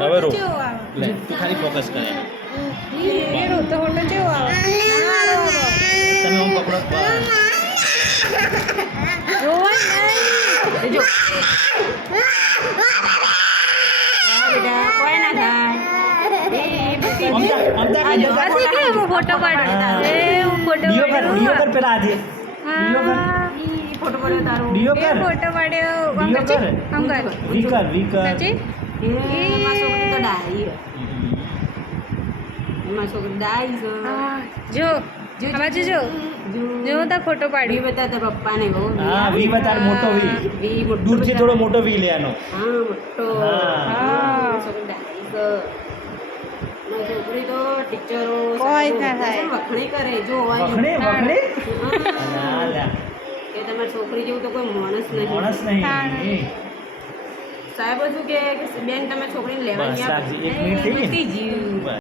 હવે રો કેવો આવે લે તું ખાલી ફોકસ કરે એ રો તો ફોટો કેવો આવે તમે ઓમ પકડો રોવા નહીં જો બેટા કોઈ ના થાય ફોટો પાડ્યો એ હું ફોટો ડીઓ કર પેલા આજે ફોટો પડ્યો તારો ડીઓ કર ફોટો પાડ્યો આમ ડીઓ કરજે કર આમ કર વી કર સાચી એમાં છોકરી તો ડાઈ એમાં છોકરી ડાઈ છે જો આ બાજુ જો જો તાર ફોટો પાડ્યો વી બતા તાર પપ્પાને બહુ હા વી બતાર મોટો વી વી મોટો દૂરથી થોડો મોટો વી લેવાનો હા મોટો હા છોકરી ડાઈ છે મારી છોકરી તો ટીચરો કોઈ ના થાય. વખણી કરે જો વખણે વખણે હા. ના લ્યા કે તમારી છોકરી જેવું તો કોઈ માણસ નહીં માણસ નહીં સાહેબ શું કે બેન તમે છોકરીને લેવાની બસ, સાચી. 1 મિનિટ થઈ ગઈ ને? જીવ બસ.